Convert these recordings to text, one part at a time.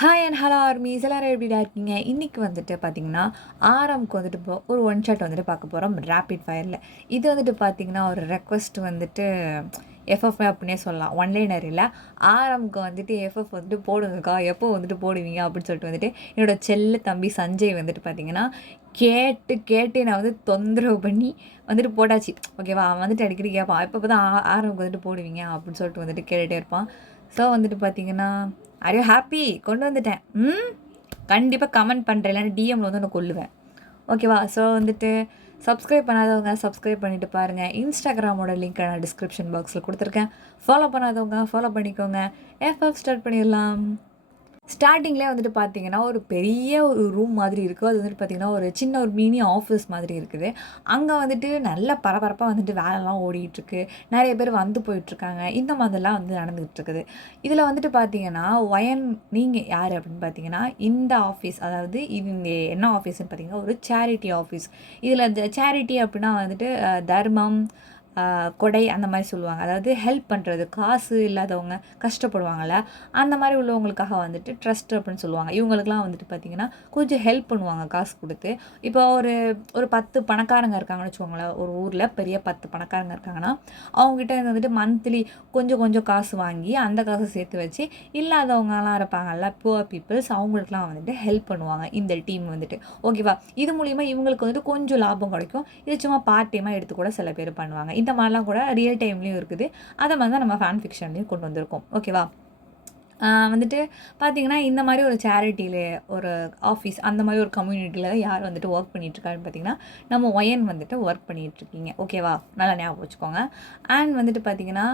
Hi and hello armies எல்லாரும் எப்படி இருக்கீங்க? இன்றைக்கி வந்துட்டு பார்த்திங்கன்னா ஆரம்க்கு வந்துட்டு இப்போ ஒரு ஒன் ஷாட் வந்துட்டு பார்க்க போகிறோம் ரேப்பிட் ஃபயரில். இது வந்துட்டு பார்த்திங்கன்னா ஒரு ரெக்வஸ்ட் வந்துட்டு எஃப்எஃப் அப்படின்னே சொல்லலாம். ஒன்லைனர் இல்லை, ஆரம்க்கு வந்துட்டு எஃப்எஃப் வந்துட்டு போடுங்கக்கா, எப்போ வந்துட்டு போடுவீங்க அப்படின்னு சொல்லிட்டு வந்துட்டு என்னோடய செல்ல தம்பி சஞ்சய் வந்துட்டு பார்த்திங்கன்னா கேட்டு கேட்டு நான் வந்து தொந்தரவு பண்ணி வந்துட்டு போட்டாச்சு. ஓகேவா? அவன் வந்துட்டு அடிக்கடி கேட்பான், எப்போ தான் ஆரம்க்கு வந்துட்டு போடுவீங்க அப்படின்னு சொல்லிட்டு வந்துட்டு கேட்டுகிட்டே இருப்பான். ஸோ வந்துட்டு பார்த்திங்கன்னா ஆர் யூ ஹாப்பி? கொண்டு வந்துட்டேன். கண்டிப்பாக கமெண்ட் பண்ணுறேன், இல்லைன்னா டிஎம்மில் வந்து நான் கொல்லுவேன். ஓகேவா? ஸோ வந்துட்டு சப்ஸ்கிரைப் பண்ணாதவங்க சப்ஸ்கிரைப் பண்ணிவிட்டு பாருங்கள். இன்ஸ்டாகிராமோட லிங்க் நான் டிஸ்கிரிப்ஷன் பாக்ஸில் கொடுத்துருக்கேன். ஃபாலோ பண்ணாதவங்க ஃபாலோ பண்ணிக்கோங்க. எஃப்எஃப் ஸ்டார்ட் பண்ணிடலாம். ஸ்டார்டிங்லேயே வந்துட்டு பார்த்தீங்கன்னா ஒரு பெரிய ஒரு ரூம் மாதிரி இருக்குது. அது வந்துட்டு பார்த்திங்கன்னா ஒரு சின்ன ஒரு மினி ஆஃபீஸ் மாதிரி இருக்குது. அங்கே வந்துட்டு நல்ல பரபரப்பாக வந்துட்டு வேலைலாம் ஓடிட்டுருக்கு. நிறைய பேர் வந்து போயிட்டுருக்காங்க. இந்த மாதிரிலாம் வந்து நடந்துகிட்ருக்குது. இதில் வந்துட்டு பார்த்தீங்கன்னா நீங்கள் யார் அப்படின்னு பார்த்தீங்கன்னா இந்த ஆஃபீஸ், அதாவது இங்கே என்ன ஆஃபீஸ்ன்னு பார்த்தீங்கன்னா ஒரு சேரிட்டி ஆஃபீஸ். இதில் இந்த சேரிட்டி அப்படின்னா வந்துட்டு தர்மம், கொடை அந்த மாதிரி சொல்லுவாங்க. அதாவது ஹெல்ப் பண்ணுறது, காசு இல்லாதவங்க கஷ்டப்படுவாங்கள்ல, அந்த மாதிரி உள்ளவங்களுக்காக வந்துட்டு ட்ரஸ்ட் அப்படின்னு சொல்லுவாங்க. இவங்களுக்குலாம் வந்துட்டு பார்த்திங்கன்னா கொஞ்சம் ஹெல்ப் பண்ணுவாங்க காசு கொடுத்து. இப்போ ஒரு ஒரு 10 பணக்காரங்க இருக்காங்கன்னு வச்சுக்கோங்களேன். ஒரு ஊரில் பெரிய 10 பணக்காரங்க இருக்காங்கன்னா அவங்ககிட்ட வந்துட்டு மந்த்லி கொஞ்சம் கொஞ்சம் காசு வாங்கி அந்த காசை சேர்த்து வச்சு இல்லாதவங்கலாம் இருப்பாங்கல்ல, புவர் பீப்புள்ஸ், அவங்களுக்குலாம் வந்துட்டு ஹெல்ப் பண்ணுவாங்க இந்த டீம் வந்துட்டு. ஓகேவா? இது மூலிமா இவங்களுக்கு வந்துட்டு கொஞ்சம் லாபம் கிடைக்கும். இது சும்மா பார்ட் டைமாக எடுத்து கூட சில பேர் பண்ணுவாங்க. இந்த மாதிரிலாம் கூட ரியல் டைம்லேயும் இருக்குது. அதை மாதிரி தான் நம்ம ஃபேன் ஃபிக்ஷன்லேயும் கொண்டு வந்திருக்கோம். ஓகேவா? வந்துட்டு பார்த்திங்கன்னா இந்த மாதிரி ஒரு சேரிட்டியில் ஒரு ஆஃபீஸ், அந்த மாதிரி ஒரு கம்யூனிட்டியில் யார் வந்துட்டு ஒர்க் பண்ணிகிட்ருக்காருன்னு பார்த்திங்கன்னா நம்ம ஒயன் வந்துட்டு ஒர்க் பண்ணிகிட்ருக்கீங்க. ஓகேவா? நல்லா ஞாபகம் வச்சுக்கோங்க. அண்ட் வந்துட்டு பார்த்திங்கன்னா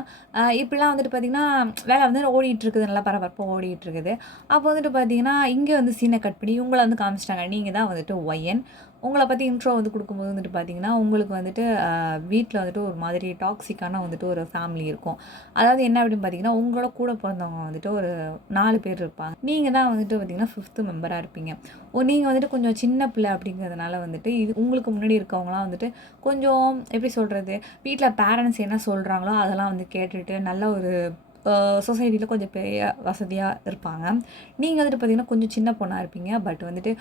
இப்படிலாம் வந்துட்டு பார்த்திங்கன்னா வேலை வந்து ஓடிட்டுருக்குது, நல்லா பரபரப்பாக ஓடிட்டுருக்குது. அப்போ வந்துட்டு பார்த்திங்கன்னா இங்கே வந்து சீனை கட் பண்ணி இவங்கள வந்து காமிச்சிட்டாங்க, நீங்கள் தான் வந்துட்டு ஒயன். உங்களை பற்றி இன்ட்ரோ வந்து கொடுக்கும்போது வந்துட்டு பார்த்திங்கன்னா உங்களுக்கு வந்துட்டு வீட்டில் வந்துட்டு ஒரு மாதிரி டாக்ஸிக்கான வந்துட்டு ஒரு ஃபேமிலி இருக்கும். அதாவது என்ன அப்படின்னு பார்த்திங்கன்னா உங்களோட கூட பிறந்தவங்க வந்துட்டு ஒரு 4 பேர் இருப்பாங்க. நீங்கள் தான் வந்துட்டு பார்த்திங்கன்னா 5th மெம்பராக இருப்பீங்க. நீங்கள் வந்துட்டு கொஞ்சம் சின்ன பிள்ளை அப்படிங்கிறதுனால வந்துட்டு இது உங்களுக்கு முன்னாடி இருக்கவங்களாம் வந்துட்டு கொஞ்சம் எப்படி சொல்கிறது, வீட்டில் பேரண்ட்ஸ் என்ன சொல்கிறாங்களோ அதெல்லாம் வந்து கேட்டுட்டு நல்ல ஒரு சொசைட்டியில் கொஞ்சம் பெரிய வசதியாக இருப்பாங்க. நீங்கள் வந்துட்டு பார்த்திங்கன்னா கொஞ்சம் சின்ன பொண்ணாக இருப்பீங்க. பட் வந்துட்டு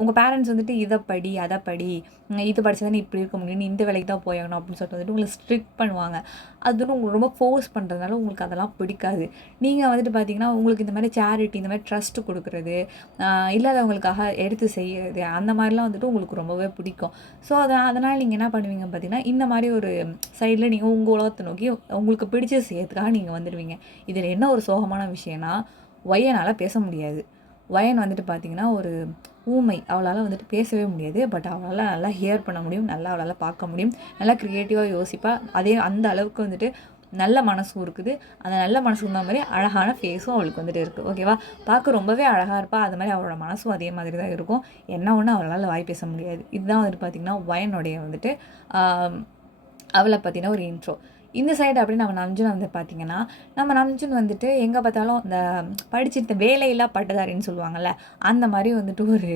உங்கள் பேரண்ட்ஸ் வந்துட்டு இதை படி அதை படி, இது படித்தா நீ இப்படி இருக்க முடியும், நீ இந்த வேலைக்கு தான் போயாகணும் அப்படின்னு சொல்லிட்டு வந்துட்டு உங்களை ஸ்ட்ரிக்ட் பண்ணுவாங்க. அது வந்து உங்களுக்கு ரொம்ப ஃபோர்ஸ் பண்ணுறதுனால உங்களுக்கு அதெல்லாம் பிடிக்காது. நீங்கள் வந்துட்டு பார்த்திங்கன்னா உங்களுக்கு இந்த மாதிரி சேரிட்டி, இந்த மாதிரி ட்ரஸ்ட் கொடுக்குறது, இல்லாதவங்களுக்காக எடுத்து செய்கிறது, அந்த மாதிரிலாம் வந்துட்டு உங்களுக்கு ரொம்பவே பிடிக்கும். ஸோ அதனால் நீங்கள் என்ன பண்ணுவீங்க பார்த்திங்கன்னா இந்த மாதிரி ஒரு சைடில் நீங்கள் உங்கள் உலகத்தை நோக்கி உங்களுக்கு பிடிச்ச செய்யறதுக்காக நீங்கள் வந்துடுவீங்க. இதில் என்ன ஒரு சோகமான விஷயம்னா ஒயனால் பேச முடியாது. ஒயன் வந்துட்டு பார்த்திங்கன்னா ஒரு ஊமை, அவளால் வந்துட்டு பேசவே முடியாது. பட் அவளால் நல்லா ஹியர் பண்ண முடியும், நல்லா அவளால் பார்க்க முடியும், நல்லா க்ரியேட்டிவாக யோசிப்பா. அதே அந்த அளவுக்கு வந்துட்டு நல்ல மனசும் இருக்குது. அந்த நல்ல மனசுக்கு தகுந்த மாதிரி அழகான ஃபேஸும் அவளுக்கு வந்துட்டு இருக்குது. ஓகேவா? பார்க்க ரொம்பவே அழகாக இருப்பா. அது மாதிரி அவளோட மனசும் அதே மாதிரி தான் இருக்கும். என்ன ஒன்று அவளால் வாய் பேச முடியாது. இதுதான் வந்துட்டு பார்த்திங்கன்னா ஒயனுடைய வந்துட்டு அவளை பற்றின ஒரு இன்ட்ரோ. இந்த சைடு அப்படி நம்ம நம்ஜுன் வந்து பார்த்திங்கன்னா நம்ம நம்ஜுன் வந்துட்டு எங்கே பார்த்தாலும் இந்த படிச்சிருந்த வேலையில்லா பட்டதாரின்னு சொல்லுவாங்கள்ல, அந்த மாதிரி வந்துட்டு ஒரு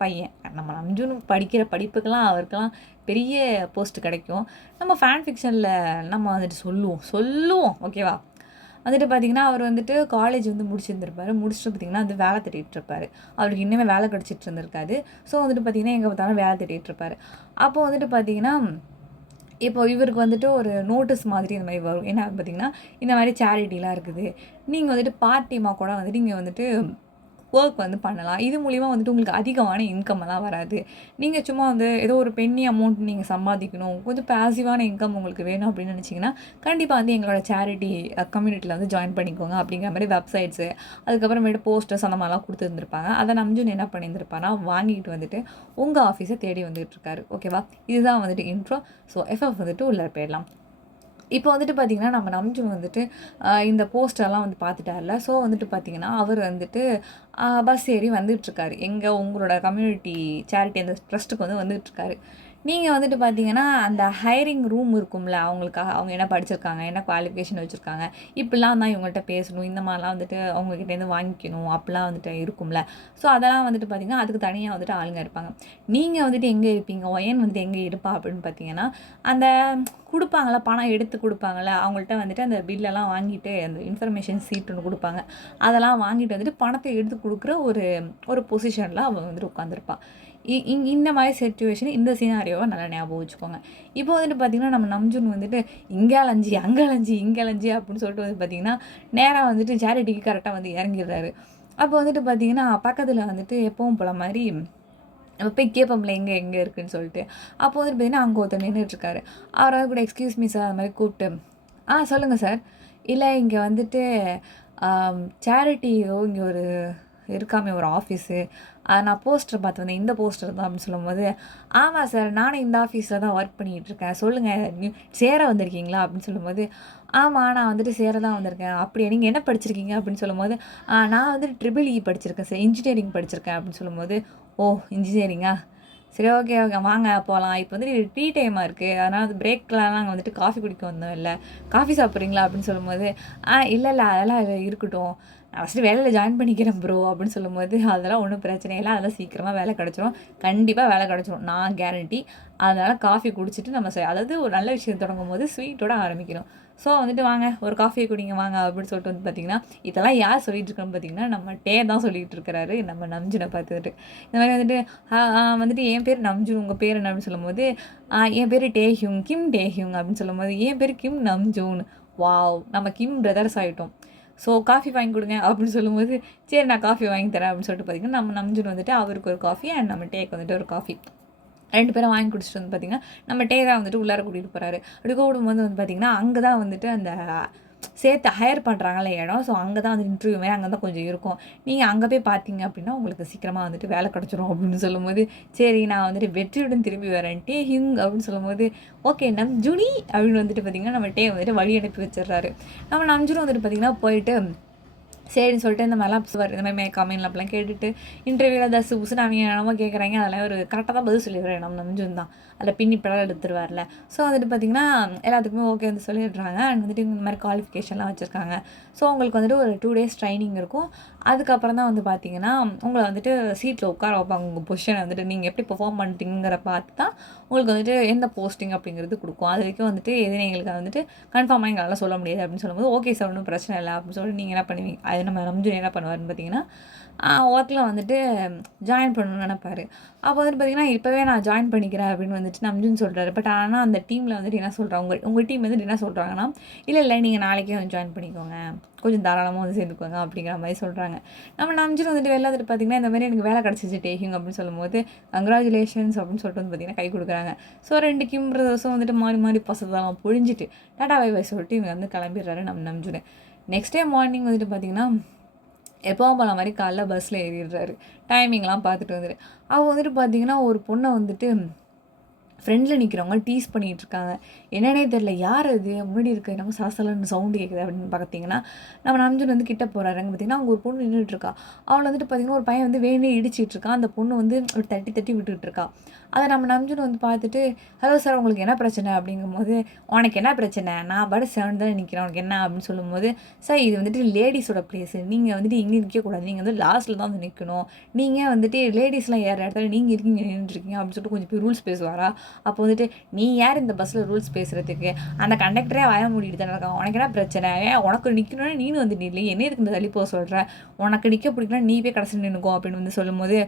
பையன். நம்ம நம்ஜுன் படிக்கிற படிப்புக்கெல்லாம் அவருக்கெல்லாம் பெரிய போஸ்ட் கிடைக்கும். நம்ம ஃபேன் ஃபிக்ஷனில் நம்ம வந்துட்டு சொல்லுவோம். ஓகேவா? வந்துட்டு பார்த்திங்கன்னா அவர் வந்துட்டு காலேஜ் வந்து முடிச்சிருந்துருப்பார். முடிச்சுட்டு பார்த்திங்கன்னா வந்து வேலை தேடிட்டு இருப்பார். அவருக்கு இன்னுமே வேலை கிடச்சிட்டு இருந்திருக்காது. ஸோ வந்துட்டு பார்த்திங்கன்னா எங்கே பார்த்தாலும் வேலை தேடிட்டு இருப்பார். அப்போது வந்துட்டு பார்த்திங்கன்னா இப்போ இவருக்கு வந்துட்டு ஒரு நோட்டீஸ் மாதிரி இந்த மாதிரி வரும். என்ன பார்த்திங்கன்னா இந்த மாதிரி சேரிட்டிலாம் இருக்குது, நீங்கள் வந்துட்டு பார்ட் டைமாக கூட வந்துட்டு இங்கே வந்துட்டு ஒர்க் வந்து பண்ணலாம். இது மூலிமா வந்துட்டு உங்களுக்கு அதிகமான இன்கம்மெல்லாம் வராது. நீங்கள் சும்மா வந்து ஏதோ ஒரு பென்னி அமௌண்ட் நீங்கள் சம்பாதிக்கணும், கொஞ்சம் பேசிவான இன்கம் உங்களுக்கு வேணும் அப்படின்னு நினச்சிங்கன்னா கண்டிப்பாக வந்து எங்களோட சேரிட்டி கம்யூனிட்டியில் வந்து ஜாயின் பண்ணிக்கோங்க அப்படிங்கிற மாதிரி வெப்சைட்ஸு, அதுக்கப்புறமேட்டு போஸ்டர்ஸ் அந்த மாதிரிலாம் கொடுத்துருந்துருப்பாங்க. அதை நம்ஜுன் என்ன பண்ணியிருந்திருப்பானா வாங்கிட்டு வந்துட்டு உங்கள் ஆஃபீஸை தேடி வந்துட்டு இருக்காரு. ஓகேவா? இதுதான் வந்துட்டு இன்ட்ரோ. ஸோ எஃப்எஃப் வந்துட்டு உள்ளே போயிடலாம். இப்போ வந்துட்டு பார்த்திங்கன்னா நம்ம நம்ஜுன் வந்துட்டு இந்த போஸ்டர்லாம் வந்து பார்த்துட்டார்ல. ஸோ வந்துட்டு பார்த்திங்கன்னா அவர் வந்துட்டு பஸ் ஏறி வந்துட்டுருக்காரு. எங்கே உங்களோட கம்யூனிட்டி சேரிட்டி அந்த ட்ரஸ்ட்டுக்கு வந்து வந்துட்டுருக்காரு. நீங்க வந்துட்டு பார்த்தீங்கன்னா, அந்த ஹையரிங் ரூம் இருக்கும்ல, அவங்களுக்காக அவங்க என்ன படிச்சிருக்காங்க, என்ன குவாலிஃபிகேஷன் வச்சிருக்காங்க, இப்படிலாம் தான் இவங்கள்ட்ட பேசணும், இந்த மாரிலாம் வந்துட்டு அவங்க கிட்டேருந்து வாங்கிக்கணும், அப்படிலாம் வந்துட்டு இருக்கும்ல. ஸோ, அதெல்லாம் வந்துட்டு பார்த்தீங்கன்னா, அதுக்கு தனியா வந்துட்டு ஆளுங்க இருப்பாங்க. நீங்க வந்துட்டு எங்க இருப்பீங்க? ஒயன் வந்துட்டு எங்க இருப்பா அப்படின்னு பார்த்தீங்கன்னா, அந்த குடுப்பாங்கல்ல, பணம் எடுத்து குடுப்பாங்கல்ல, அவங்கள்ட்ட வந்துட்டு அந்த பில்லெல்லாம் வாங்கிட்டு, அந்த இன்ஃபர்மேஷன் சீட் ஒண்ணு குடுப்பாங்க. அதெல்லாம் வாங்கிட்டு வந்துட்டு பணத்த எடுத்து குடுக்குற ஒரு ஒரு பொசிஷன்ல அவ வந்துட்டு உட்காந்துருப்பா. இந்த மாரி சிச்சுவேஷன், இந்த சினாரியோவ நல்லா ஞாபகம் வச்சுக்கோங்க. இப்போ வந்துட்டு பார்த்தீங்கன்னா, நம்ம நம்ஜூன் வந்துட்டு இங்க அலைஞ்சு, அங்க அலைஞ்சு, இங்க அலைஞ்சு அப்படின்னு சொல்லிட்டு வந்து பார்த்தீங்கன்னா, நேரா வந்துட்டு சேரிட்டிக்கு கரெக்ட்டா வந்து இறங்கிடுறாரு. அப்போ வந்துட்டு பார்த்தீங்கன்னா, பக்கத்துல வந்துட்டு எப்பவும் போல மாரி நம்ம போய் கேட்போம்ல எங்க எங்க இருக்குன்னு சொல்லிட்டு. அப்போ வந்துட்டு பார்த்தீங்கன்னா, அங்க ஒருத்தர் நின்னுட்டுருக்காரு. அவர கூட எக்ஸ்கியூஸ் மீ சார் அந்த மாரி கூப்ட்டு, சொல்லுங்க சார். இல்ல இங்க வந்துட்டு சேரிட்டி ஏதோ இங்க ஒரு இருக்காமே ஒரு ஆஃபீஸு. நான் போஸ்டர் பார்த்து வந்தேன். இந்த போஸ்டர் தான் அப்படின்னு சொல்லும்போது, ஆமா சார் நானும் இந்த ஆஃபீஸ்ல தான் ஒர்க் பண்ணிட்டுருக்கேன். சொல்லுங்க சேர வந்திருக்கீங்களா? அப்படின்னு சொல்லும்போது, ஆமா நான் வந்துட்டு சேர தான் வந்திருக்கேன். அப்படியா நீங்க என்ன படிச்சிருக்கீங்க? அப்படின்னு சொல்லும்போது, நான் வந்துட்டு ட்ரிபிள் இ படிச்சிருக்கேன் சார். இன்ஜினியரிங் படிச்சிருக்கேன் அப்படின்னு சொல்லும்போது, ஓ! இன்ஜினியரிங்கா? சரி ஓகே, ஓகே. வாங்க போலாம். இப்போ வந்துட்டு டீ டைமா இருக்கு. அதனால அது பிரேக்லாம் நாங்க வந்துட்டு காஃபி குடிக்க வந்தோம் இல்ல. காஃபி சாப்பிடுறீங்களா? அப்படின்னு சொல்லும்போது, இல்ல, இல்ல அதெல்லாம் இருக்கட்டும். நான் ஃபர்ஸ்ட்டு வேலையில ஜாயின் பண்ணிக்கிறேன் ப்ரோ அப்படின்னு சொல்லும்போது, அதெல்லாம் ஒண்ணும் பிரச்சனை இல்ல. அதெல்லாம் சீக்கிரமா வேலை கிடைச்சிரும். கண்டிப்பா வேலை கிடைச்சிரும். நான் கேரண்டி. அதனால காஃபி குடிச்சிட்டு நம்ம அதாவது ஒரு நல்ல விஷயம் தொடங்கும்போது ஸ்வீட்டோட ஆரம்பிக்கணும். ஸோ வந்துட்டு வாங்க ஒரு காஃபிய குடிங்க வாங்க அப்படின்னு சொல்லிட்டு வந்து பார்த்தீங்கன்னா, இதெல்லாம் யார் சொல்லிட்டு இருக்கான்னு பார்த்தீங்கன்னா, நம்ம தான் சொல்லிட்டு இருக்கிறாரு. நம்ம நம்ஜுன பார்த்துட்டு. இந்த மாரி வந்துட்டு வந்துட்டு என் பேர் நம்ஜூன். உங்க பேர் என்ன? அப்படின்னு சொல்லும்போது, என் பேரு டேஹியூங். கிம் டேஹியூங் அப்படின்னு சொல்லும்போது, என் பேரு கிம் நம்ஜூன். வாவ்! நம்ம கிம் பிரதர்ஸ் ஆயிட்டோம். ஸோ காஃபி வாங்கி குடுங்க அப்படின்னு சொல்லும்போது, சரி நான் காஃபி வாங்கி தரேன் அப்படின்னு சொல்லிட்டு பார்த்தீங்கன்னா, நம்ம நம்ஜூன் வந்துட்டு அவருக்கு ஒரு காஃபி அண்ட் நம்ம டேக்கு வந்துட்டு ஒரு காஃபி. 2 பேரும் வாங்கி குடிச்சிட்டு வந்து பார்த்தீங்கன்னா, நம்ம டே தான் வந்துட்டு உள்ளார கூட்டிட்டு போறாரு. அப்படி கூப்பிடும்போது வந்து பார்த்தீங்கன்னா, அங்க தான் வந்துட்டு அந்த சேர்த்து ஹையர் பண்றாங்கல்ல இடம். ஸோ அங்க தான் வந்து இன்டர்வியூ மாரி அங்க தான் கொஞ்சம் இருக்கும். நீங்க அங்க போய் பார்த்தீங்க அப்படின்னா, உங்களுக்கு சீக்கிரமா வந்துட்டு வேலை கிடைச்சிரும் அப்படின்னு சொல்லும்போது, சரி நான் வந்துட்டு வெற்றியுடன் திரும்பி வரேன். டே ஹிங் அப்படின்னு சொல்லும்போது, ஓகே நம்ஜூனி அப்படின்னு வந்துட்டு பார்த்தீங்கன்னா, நம்ம டே வந்துட்டு வழி அனுப்பி வச்சுடுறாரு. நம்ம நம்ஜூனும் வந்துட்டு பார்த்தீங்கன்னா போயிட்டு சரின்னு சொல்லிட்டு இந்த மாதிரிலாம் பேசுவார். இந்த மாதிரி கமெண்ட்ல அப்படிலாம் கேட்டுட்டு இன்டர்வியூவில் தசு புசுன்னு அவங்க என்னமோ கேட்குறாங்க. அதெல்லாம் ஒரு கரெக்டாக தான் பதில் சொல்லிடுறாரு நம்ம நம்ஜூன் தான். அதில் பின்னி படம் எடுத்துருவார்ல. ஸோ வந்துட்டு பார்த்தீங்கன்னா எல்லாத்துக்குமே ஓகே வந்து சொல்லிடுறாங்க. அண்ட் வந்துட்டு இந்த மாதிரி குவாலிஃபிகேஷன்லாம் வச்சுருக்காங்க. ஸோ உங்களுக்கு வந்துட்டு ஒரு 2 டேஸ் ட்ரைனிங் இருக்கும். அதுக்கப்புறம் தான் வந்து பார்த்தீங்கன்னா உங்களை வந்துட்டு சீட்டில் உட்கார வைப்பாங்க. உங்கள் பொசிஷனை வந்துட்டு நீங்கள் எப்படி பெர்ஃபார்ம் பண்ணுறீங்கிற பார்த்து தான் உங்களுக்கு வந்துட்டு எந்த போஸ்டிங் அப்படிங்கிறது கொடுக்கும். அது வரைக்கும் வந்துட்டு எது எங்களுக்கு வந்துட்டு கன்ஃபார்மாக எங்களால் சொல்ல முடியாது அப்படின்னு சொல்லும்போது, ஓகே சார் ஒன்றும் பிரச்சனை இல்லை அப்படின்னு சொல்லிட்டு நீங்கள் என்ன பண்ணுவீங்க? அது நம்ம நம்ஜூன் என்ன பண்ணுவாருன்னு பார்த்தீங்கன்னா, ஒர்க்கில் வந்துட்டு ஜாயின் பண்ணணும்னு நினைப்பாரு. அப்போ வந்துட்டு பார்த்தீங்கன்னா, இப்போவே நான் ஜாயின் பண்ணிக்கிறேன் அப்படின்னு வந்துட்டு நம்ஜூன் சொல்கிறாரு. பட் ஆனால் அந்த டீமில் வந்துட்டு என்ன சொல்கிறாங்க, உங்கள் டீம் வந்துட்டு என்ன சொல்கிறாங்கன்னா, இல்லை இல்லை நீங்கள் நாளைக்கே வந்து ஜாயின் பண்ணிக்கோங்க. கொஞ்சம் தாராளமாக வந்து சேர்ந்துக்கோங்க அப்படிங்கிற மாதிரி சொல்கிறாங்க. நம்ம நம்ஜூன் வந்துட்டு வெளில வந்துட்டு பார்த்தீங்கன்னா, இந்த மாதிரி எனக்கு வேலை கிடச்சிச்சு டேஹிங் அப்படின்னு சொல்லும்போது, கங்க்ராச்சுலேஷன்ஸ் அப்படின்னு சொல்லிட்டு வந்து பார்த்தீங்கன்னா கை கொடுக்குறாங்க. ஸோ 2 கிம் பிரதர்ஸும் வந்துட்டு மாறி மாறி பசதெல்லாம் பொழிஞ்சிட்டு டாடா பை பை சொல்லிட்டு இவங்க வந்து கிளம்பிடுறாரு நம்ம நம்ஜூன். நெக்ஸ்ட் டே மார்னிங் வந்துட்டு பார்த்தீங்கன்னா, எப்பவும் போல மாரி காலைல பஸ்ஸில் ஏறிடுறாரு. டைமிங்லாம் பார்த்துட்டு வந்துட்டு. அவ வந்துட்டு பார்த்தீங்கன்னா, ஒரு பொண்ண வந்துட்டு ஃப்ரெண்டில் நிற்கிறவங்க டீஸ் பண்ணிகிட்டு இருக்காங்க. என்னன்னே தெரியல. யார் அது? முன்னாடி இருக்க என்னமோ சலசலன்னு சவுண்டு கேட்குது அப்படின்னு பார்த்தீங்கன்னா, நம்ம நம்ஜூன் வந்து கிட்ட போறாரு. அங்க பார்த்தீங்கன்னா, அங்க ஒரு பொண்ணு நின்னுட்டுருக்கா. அவள வந்துட்டு பார்த்தீங்கன்னா, ஒரு பையன் வந்து வேணும்னே இடிச்சிட்டு இருக்கான். அந்த பொண்ணு வந்து ஒரு தட்டி தட்டி விட்டுட்டு இருக்கா. அத நம்ம நம்ஜூன் வந்து பார்த்துட்டு, "ஹலோ சார் உங்களுக்கு என்ன பிரச்சனை?" அப்படிங்கும்போது, "உனக்கு என்ன பிரச்சனை? நான் பாட்டுக்கு செவன் தானே நிற்கிறேன். உனக்கு என்ன?" அப்படின்னு சொல்லும்போது, "சார் இது வந்துட்டு லேடீஸோட பிளேஸு. நீங்க வந்துட்டு இங்க நிற்கக்கூடாது. நீங்க வந்து லாஸ்ட்ல தான் வந்து நிற்கணும். நீங்க வந்துட்டு லேடீஸ்லாம் ஏறுற இடத்துல நீங்க இருக்கீங்க நின்னுட்டுருக்கீங்க." அப்படின்னு சொல்லிட்டு கொஞ்சம் ரூல்ஸ் பேசுவாரா. அப்போ வந்துட்டு, "நீ யார் இந்த பஸ்ஸில ரூல்ஸ் பேசுறதுக்கு? அந்த கண்டக்டரே வாய மூடிட்டு தானே இருக்கான். உனக்கு என்ன பிரச்சனை? ஏன் உனக்கு நிற்கணும்னா நீனும் வந்து நில்லு. என்ன எதுக்கு இந்த தள்ளி போக சொல்ற? உனக்கு நிற்க பிடிக்கலனா நீ போய் கடைசில நின்னுக்கோ." அப்படின்னு வந்து சொல்லும்போது,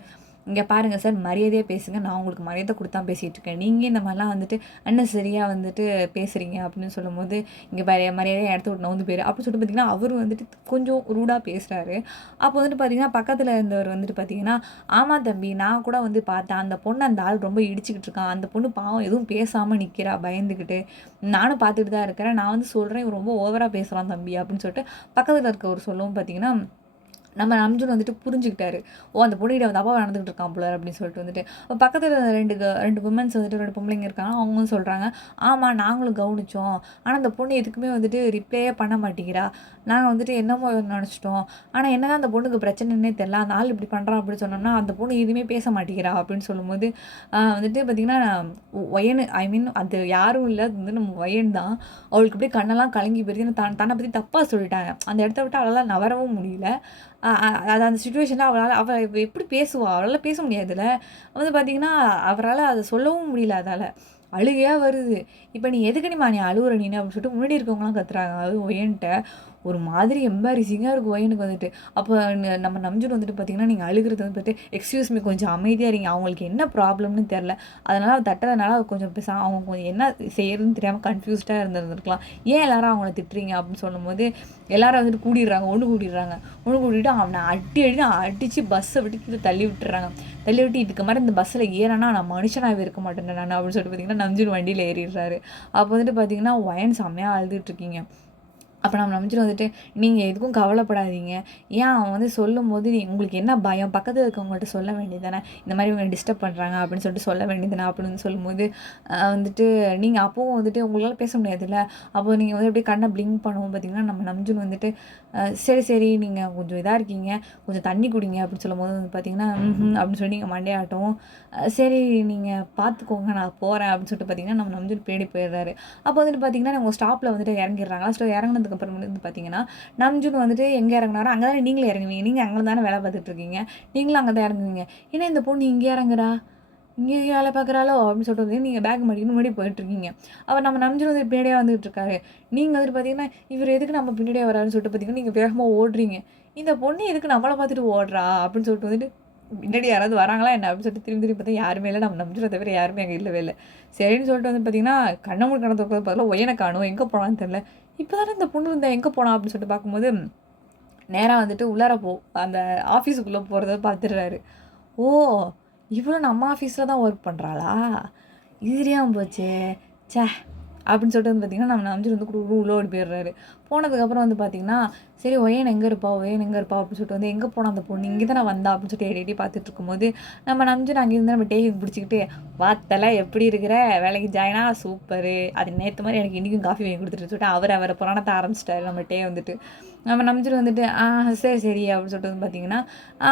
"இங்க பாருங்க சார் மரியாதையா பேசுங்க. நான் உங்களுக்கு மரியாதை குடுத்து தான் பேசிட்டு இருக்கேன். நீங்க இந்த மாரிலாம் வந்துட்டு அன்னெசரியா வந்துட்டு பேசுறீங்க." அப்படின்னு சொல்லும்போது, "இங்க பாரு மரியாதையா இடத்த விட்டு நவுந்து போயிரு." அப்படின்னு சொல்லிட்டு பார்த்தீங்கன்னா, அவரு வந்துட்டு கொஞ்சம் ரூடா பேசுறாரு. அப்போ வந்துட்டு பார்த்தீங்கன்னா, பக்கத்துல இருந்தவர் வந்துட்டு பார்த்தீங்கன்னா, "ஆமா தம்பி நான் கூட வந்து பார்த்தேன். அந்த பொண்ண அந்த ஆள் ரொம்ப இடிச்சுக்கிட்டு இருக்கான். அந்த பொண்ணு பாவம் எதுவும் பேசாம நிக்கிறா பயந்துகிட்டு. நானும் பார்த்துட்டு தான் இருக்கிறேன். நான் வந்து சொல்றேன் இவன் ரொம்ப ஓவரா பேசுறான் தம்பி." அப்படின்னு சொல்லிட்டு பக்கத்துல இருக்கவர் சொல்லவும் பார்த்தீங்கன்னா, நம்ம நம்ஜுன் வந்துட்டு புரிஞ்சுக்கிட்டாரு. ஓ! அந்த பொண்ணுகிட்ட வந்து தப்பா நடந்துக்கிட்டு இருக்கான் போல அப்படின்னு சொல்லிட்டு வந்துட்டு. பக்கத்துல 2 விமென்ஸ் வந்துட்டு 2 பொம்பளைங்க இருக்காங்க. அவங்களும் சொல்றாங்க, "ஆமா நாங்களும் கவனிச்சோம். ஆனா அந்த பொண்ணு எதுக்குமே வந்துட்டு ரிப்ளேயே பண்ண மாட்டேங்கிறா. நாங்க வந்துட்டு என்னமோ நெனச்சுட்டோம். ஆனா என்னதான் அந்த பொண்ணுக்கு பிரச்சனைன்னே தெரியல. அந்த ஆள் இப்படி பண்றான் அப்படின்னு சொன்னோம்னா, அந்த பொண்ணு எதுவுமே பேச மாட்டேங்கிறா" அப்படின்னு சொல்லும்போது, வந்துட்டு பார்த்தீங்கன்னா, ஒயனு ஐ மீன் அது யாரும் இல்ல. அது வந்து நம்ம ஒயன் தான். அவளுக்கு அப்படியே கண்ணெல்லாம் கலங்கி போயிடுது. தன்ன பத்தி தப்பா சொல்லிட்டாங்க. அந்த இடத்த விட்டு அவளால நகரவும் முடியல. அ அ அது அந்த சிச்சுவேஷன்ல அவ எப்படி பேசுவா? அவளால பேச முடியாதுல்ல. வந்து பார்த்தீங்கன்னா, அவரால அத சொல்லவும் முடியல அதால. அழுகையா வருது. "இப்ப நீ எதுக்குடிம்மா நீ அழுவுற நீனு?" அப்படின்னு சொல்லிட்டு முன்னாடி இருக்கவங்கலாம் கத்துறாங்க. அதுவும் ஒயன்ட்ட. ஒரு மாதிரி எம்பாரசிங்கா இருக்கும் ஒயனுக்கு வந்துட்டு. அப்ப நம்ம நம்ஜூன் வந்துட்டு பார்த்தீங்கன்னா, நீங்க அழுகுறது வந்துட்டு, "எக்ஸ்கியூஸ் மீ கொஞ்சம் அமைதியா இருங்க." அவங்களுக்கு என்ன ப்ராப்ளம்னு தெரியல. அதனால அவ தட்டுறதுனால அவ கொஞ்சம் அவங்க கொஞ்சம் என்ன செய்யறதுன்னு தெரியாம கன்ஃப்யூஸ்டா இருந்திருந்திருக்கலாம். "ஏன் எல்லாரும் அவங்கள திட்டுறீங்க?" அப்படின்னு சொல்லும்போது, எல்லாரும் வந்துட்டு கூடிடுறாங்க. ஒண்ணு கூடிடுறாங்க. ஒண்ணு கூட்டிட்டு அவன அடின்னு அடிச்சு பஸ்ஸ விட்டு கீழ தள்ளி விட்டுர்றாங்க. தள்ளி விட்டு, "இதுக்கு மேல இந்த பஸ்ஸில ஏறுனா நான் மனுஷனாவே இருக்க மாட்டேன்டா நானு" அப்படின்னு சொல்லிட்டு பார்த்தீங்கன்னா, நம்ஜூன் வண்டியில ஏறிடுறாரு. அப்போ வந்துட்டு பார்த்தீங்கன்னா, ஒயன் செம்மையா அழுதுட்டு இருக்கீங்க. அப்ப நம்ம நம்பிச்சுட்டு வந்துட்டு, "நீங்க எதுக்கும் கவலைப்படாதீங்க. ஏன் அவன் வந்து சொல்லும்போது உங்களுக்கு என்ன பயம்? பக்கத்துல இருக்கவங்கள்ட்ட சொல்ல வேண்டியது தானே. இந்த மாரி இவங்க டிஸ்டர்ப் பண்றாங்க அப்படின்னு சொல்லிட்டு சொல்ல வேண்டியது தானே." அப்படின்னு வந்து சொல்லும்போது, வந்துட்டு நீங்க அப்பவும் வந்துட்டு உங்களால பேச முடியாதுல்ல. அப்போ நீங்க வந்து அப்படியே கண்ண பிளிங்க் பண்ணவும் பார்த்தீங்கன்னா, நம்ம நம்ஜூன் வந்துட்டு, சரி, சரி நீங்க கொஞ்சம் இதா இருக்கீங்க. கொஞ்சம் தண்ணி குடிங்க." அப்படின்னு சொல்லும்போது வந்து பார்த்தீங்கன்னா, ம்ஹ்ம் அப்படின்னு சொல்லி நீங்க மண்டையாட்டவும், சரி நீங்க பார்த்துக்கோங்க நான் போறேன்." அப்படின்னு சொல்லிட்டு பார்த்தீங்கன்னா, நம்ம நம்ஜூன் பின்னாடி போயிடுறாரு. அப்போ வந்துட்டு பார்த்தீங்கன்னா, அவங்க ஸ்டாப்ல வந்துட்டு இறங்கிடுறாங்க. இறங்குனதுக்கு அப்புறம் வந்து பார்த்தீங்கன்னா, நம்ஜூன் வந்துட்டு எங்க இறங்குனாரோ, அங்க தானே நீங்களும் இறங்குவீங்க. நீங்க அங்க தானே வேலை பார்த்துட்டு இருக்கீங்க. நீங்களும் அங்க தான் இறங்குவீங்க. "என்ன இந்த பொண்ணு இங்க இறங்குறா? இங்க வேலை பார்க்குறாளோ?" அப்படின்னு சொல்லிட்டு வந்து நீங்க பேக் மாட்டிக்கிட்டு முன்னாடி போயிட்டுருக்கீங்க. அவர் நம்ம நம்ஜூன் வந்து பின்னாடியே வந்துட்டு இருக்காரு. நீங்க வந்துட்டு பார்த்தீங்கன்னா, இவர் எதுக்கு நம்ம பின்னாடியே வராருன்னு சொல்லிட்டு பார்த்தீங்கன்னா, நீங்க வேகமா ஓடுறீங்க. "இந்த பொண்ணு எதுக்கு நம்மள பார்த்துட்டு ஓடுறா?" அப்படின்னு சொல்லிட்டு வந்துட்டு, பின்னாடி யாராவது வராங்களா என்ன? அப்படின்னு சொல்லிட்டு திரும்பி திரும்பி பார்த்தா யாருமே இல்ல. நம்ம நம்ஜூன தவிர யாருமே அங்க இல்லவே இல்ல. சரின்னு சொல்லிட்டு வந்து பார்த்தீங்கன்னா, கண்ண மூடி கண்ண தொறக்கறதுக்கு பதிலா ஒயன காணோம். எங்க போனான்னு தெரியல. இப்ப தானே இந்த பொண்ணு இருந்தா எங்க போனா? அப்படின்னு சொல்லிட்டு பார்க்கும்போது, நேரா வந்துட்டு உள்ளார அந்த ஆஃபீஸுக்குள்ள போறத பார்த்துடுறாரு. ஓ! இவளும் நம்ம ஆஃபீஸ்ல தான் ஒர்க் பண்றாளா? இது தெரியாம போச்சே! ச்சே! அப்படின்னு சொல்லிட்டு வந்து பார்த்தீங்கன்னா, நம்ம அம்ஜி வந்து குடு உள்ள ஓடி போயிடுறாரு. போனதுக்கப்புறம் வந்து பார்த்தீங்கன்னா, சரி ஒயன் எங்க இருப்பா? ஒயன் எங்க இருப்பா? அப்படின்னு சொல்லிட்டு வந்து எங்க போனா அந்த பொண்ணு? இங்க தானே வந்தா அப்படின்னு சொல்லிட்டு எட்டி எட்டி பார்த்துட்டு இருக்கும்போது, நம்ம நம்ஜன் அங்கேருந்து நம்ம டேக் பிடிச்சிக்கிட்டு, "வா தல எப்படி இருக்கிற? வேலைக்கு ஜாயினா? சூப்பரு. அது நேத்து மாரி எனக்கு இன்னைக்கும் காஃபி வாங்கி குடுத்துட்டுன்னு" சொல்லிட்டு அவர புராணத்த ஆரம்பிச்சுட்டாரு நம்ம டே வந்துட்டு. நம்ம நம்ஜன் வந்துட்டு, சரி, சரி" அப்படின்னு சொல்லிட்டு வந்து பார்த்தீங்கன்னா,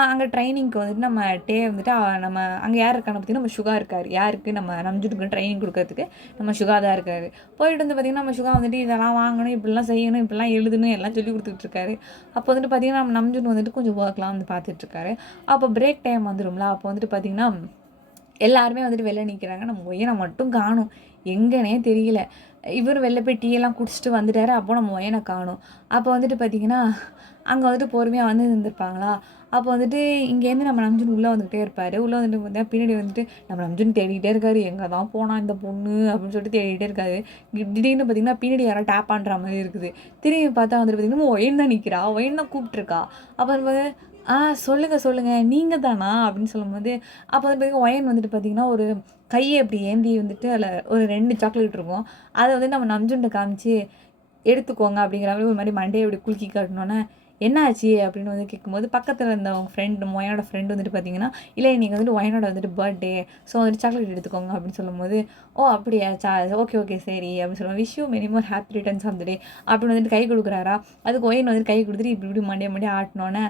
அங்க ட்ரெய்னிங்க்கு வந்துட்டு நம்ம டே வந்துட்டு நம்ம அங்க யார் இருக்கான்னு பார்த்தீங்கன்னா, நம்ம சுகா இருக்காரு. யாருக்கு? நம்ம நம்ஜுனுக்கு ட்ரெய்னிங் குடுக்கறதுக்கு நம்ம சுகா தான் இருக்காரு. போயிட்டு வந்து பார்த்தீங்கன்னா, நம்ம சுகா வந்துட்டு இதெல்லாம் வாங்கணும், இப்படிலாம் செய்யணும், இப்படிலாம் எழுதணும் எல்லாம் சொல்லிக் குடுத்துட்டு இருக்காரு. அப்போ வந்துட்டு பார்த்தீங்கன்னா, நம்ம நம்ஜுன் வந்துட்டு கொஞ்சம் ஒர்க்லாம் வந்து பார்த்துட்டு இருக்காரு. அப்போ பிரேக் டைம் வந்துரும்ல, அப்போ வந்துட்டு பார்த்தீங்கன்னா, எல்லாருமே வந்துட்டு வெளில நிக்கிறாங்க. நம்ம ஒயன மட்டும் காணோம். எங்கன்னே தெரியல. இவரு வெளில போய் டீ எல்லாம் குடிச்சிட்டு வந்துட்டாரு. அப்போ நம்ம ஒயன காணோம். அப்போ வந்துட்டு பார்த்தீங்கன்னா, அங்க வந்துட்டு பொறுமையா வந்து இருந்திருப்பாங்களா? அப்போ வந்துட்டு இங்கேருந்து நம்ம நம்ஜுன் உள்ள வந்துகிட்டே இருப்பாரு. உள்ள வந்துட்டு பார்த்தா பின்னாடி வந்துட்டு நம்ம நம்ஜுன் தேடிக்கிட்டே இருக்காரு. எங்க தான் போனா இந்த பொண்ணு? அப்படின்னு சொல்லிட்டு தேடிட்டே இருக்காரு. திடீர்னு பார்த்தீங்கன்னா, பின்னாடி யாரோ டேப் பண்ற மாரி இருக்குது. திரும்பி பார்த்தா வந்துட்டு பார்த்தீங்கன்னா, ஒயன் தான் நிக்கிறா. ஒயன் தான் கூப்ட்டுருக்கா. அப்புறம் சொல்லுங்க, சொல்லுங்க. நீங்க தானா? அப்படின்னு சொல்லும்போது, அப்போ வந்து பார்த்தீங்கன்னா, ஒயன் வந்துட்டு பார்த்தீங்கன்னா, ஒரு கைய இப்படி ஏந்தி வந்துட்டு அதில ஒரு 2 சாக்லேட் இருக்கும். அத வந்து நம்ம நம்ஜுன்ட்ட காமிச்சு, எடுத்துக்கோங்க அப்படிங்கிற மாரி ஒரு மாரி மண்டைய இப்படி குலுக்கி காட்டுனோனே, "என்ன ஆச்சு?" அப்படின்னு வந்து கேட்கும்போது, பக்கத்துல இருந்த அவங்க ஃப்ரெண்ட் ஒயனோட ஃப்ரெண்ட் வந்துட்டு பார்த்தீங்கன்னா, "இல்ல இன்னைக்கு வந்துட்டு ஒயனோட வந்துட்டு பர்த்டே. ஸோ வந்துட்டு சாக்லேட் எடுத்துக்கோங்க" அப்படின்னு சொல்லும்போது, "ஓ! அப்படியா? Okay, okay. சரி" அப்படின்னு சொல்லுவாங்க. "Wish you many more happy returns of the day" அப்படின்னு வந்துட்டு கை குடுக்குறாரா, அதுக்கு ஒயன் வந்துட்டு கை குடுத்துட்டு இப்படி இப்படி மண்டைய மண்டைய ஆட்டுனோனே,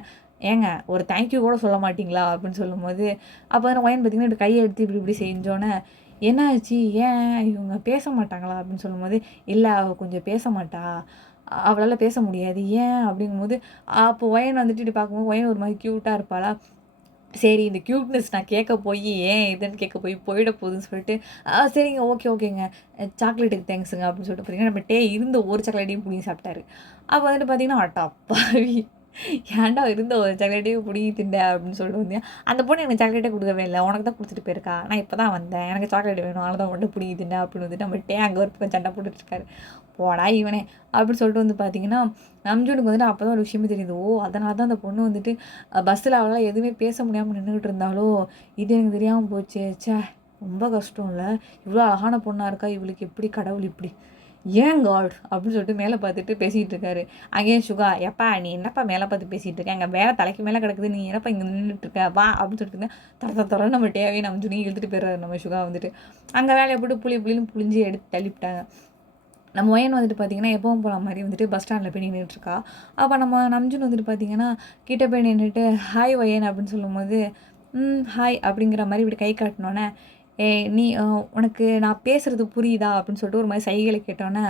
"ஏங்க ஒரு தேங்க் யூ கூட சொல்ல மாட்டீங்களா?" அப்படின்னு சொல்லும்போது, அப்ப வந்து ஒயன் பார்த்தீங்கன்னா, இப்படி கைய எடுத்து இப்படி இப்படி செஞ்சோனே, "என்ன ஆச்சு? ஏன் இவங்க பேச மாட்டாங்களா?" அப்படின்னு சொல்லும்போது, "இல்ல அவ கொஞ்சம் பேச மாட்டா. அவளால பேச முடியாது." "ஏன்?" அப்படிங்கும்போது, அப்போ ஒயன் வந்துட்டு இப்டி பார்க்கும்போது, ஒயன் ஒரு மாரி கியூட்டா இருப்பாளா, சரி இந்த கியூட்னஸ் நான் கேட்க போயி, ஏன் இதுன்னு கேட்க போய் போயிட போகுதுன்னு சொல்லிட்டு, சரிங்க. ஓகே, ஓகேங்க. சாக்லேட்டுக்கு தேங்க்ஸுங்க." அப்படின்னு சொல்லிட்டு பார்த்தீங்கன்னா, நம்ம டே இருந்த ஒரு சாக்லேட்டையும் புடுங்கி சாப்பிட்டாரு. அப்போ வந்துட்டு பார்த்தீங்கன்னா, அடப்பாவி! ஏன்டா இருந்த ஒரு சாக்லேட்டையும் புடுங்கி தின்ட அப்படின்னு சொல்லிட்டு வந்தியா? அந்த பொண்ணு எனக்கு சாக்லேட்டே குடுக்கவே இல்ல. உனக்கு தான் குடுத்துட்டு போயிருக்கா. நான் இப்ப தான் வந்தேன். எனக்கு சாக்லேட் வேணும். அதனால தான் உன்ட்ட புடுங்கி தின்னேன் அப்படின்னு வந்துட்டு நம்ம டே அங்க ஒரு பக்கம் சண்டை போட்டுட்டு இருக்காரு. போடா இவனே! அப்படின்னு சொல்லிட்டு வந்து பார்த்தீங்கன்னா, நம்ஜூனுக்கு வந்துட்டு அப்பதான் ஒரு விஷயமே தெரியுது. ஓ! அதனால தான் அந்த பொண்ணு வந்துட்டு பஸ்ஸில அவளால எதுவுமே பேச முடியாம நின்னுகிட்டு இருந்தாளோ! இது எனக்கு தெரியாம போச்சே! ச்சே! ரொம்ப கஷ்டம்ல. இவ்ளோ அழகான பொண்ணா இருக்கா. இவளுக்கு எப்படி கடவுள் இப்படி ஏன் காட் அப்படின்னு சொல்லிட்டு மேலே பார்த்துட்டு பேசிகிட்டு இருக்காரு. அங்கேயும் சுகா, எப்பா நீ என்னப்பா மேலே பார்த்து பேசிகிட்டு இருக்க, அங்கே வேலை தலைக்கு மேலே கிடக்குது, நீ என்னப்பா இங்கே நின்றுட்டு இருக்க, வா அப்படின்னு சொல்லிட்டு இருந்தேன். தர நம்ம டேவே நம்ம துணி இழுத்துட்டு போயிடுறாரு நம்ம சுகா வந்துட்டு. அங்கே வேலையை போட்டு புளின்னு புளிஞ்சு எடுத்து தள்ளிவிட்டாங்க. நம்ம ஒயன் வந்துட்டு பார்த்திங்கன்னா எப்பவும் போகிற மாதிரி வந்துட்டு பஸ் ஸ்டாண்டில் போய் நின்றுட்டுருக்கா. அப்போ நம்ம நம்ஜுன் வந்துட்டு பார்த்திங்கன்னா கிட்டே போய் நின்றுட்டு ஹாய் ஒயன் அப்படின்னு சொல்லும்போது ஹாய் அப்படிங்கிற மாதிரி இப்படி கை காட்டினோன்னே, நீ உனக்கு நான் பேசுகிறது புரியுதா அப்படின்னு சொல்லிட்டு ஒரு மாதிரி சைகைகளை கேட்டோன்னே,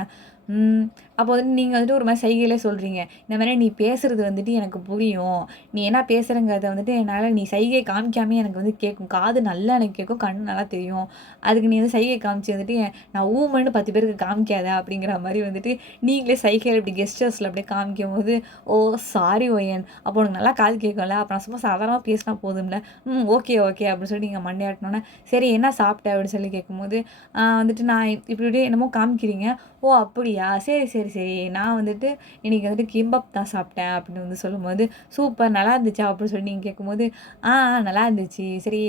அப்போ வந்துட்டு நீங்கள் வந்துட்டு ஒரு மாதிரி சைகையிலே சொல்கிறீங்க, இந்த மாதிரி நீ பேசுகிறது வந்துட்டு எனக்கு புரியும், நீ என்ன பேசுகிறங்கிறத வந்துட்டு என்னால் நீ சைகை காமிக்காமே எனக்கு வந்து கேட்கும், காது நல்லா எனக்கு கேட்கும், கண் நல்லா தெரியும், அதுக்கு நீ வந்து சைகை காமிச்சு வந்துட்டு நான் ஊமன்னு 10 பேருக்கு காமிக்காத அப்படிங்கிற மாதிரி வந்துட்டு நீங்களே சைகையில் இப்படி கெஸ்டர்ஸில் அப்படியே காமிக்கும் போது, ஓ சாரி ஒயன், அப்போ உனக்கு நல்லா காது கேட்கும்ல, அப்போ நான் சும்மா சாதாரணமாக பேசினா போதும்ல, ஓகே அப்படின்னு சொல்லி நீங்கள் மண்டையாட்டினோன்னே, சரி என்ன சாப்பிட்ட அப்படின்னு சொல்லி கேட்கும்போது வந்துட்டு நான் இப்படி என்னமோ காமிக்கிறீங்க, ஓ அப்படியா, சரி நான் வந்துட்டு இன்றைக்கி வந்துட்டு கிம்பப் தான் சாப்பிட்டேன் அப்படின்னு வந்து சொல்லும்போது, சூப்பர் நல்லா இருந்துச்சா அப்படின்னு சொல்லி நீங்கள் கேட்கும்போது, நல்லா இருந்துச்சு, சரி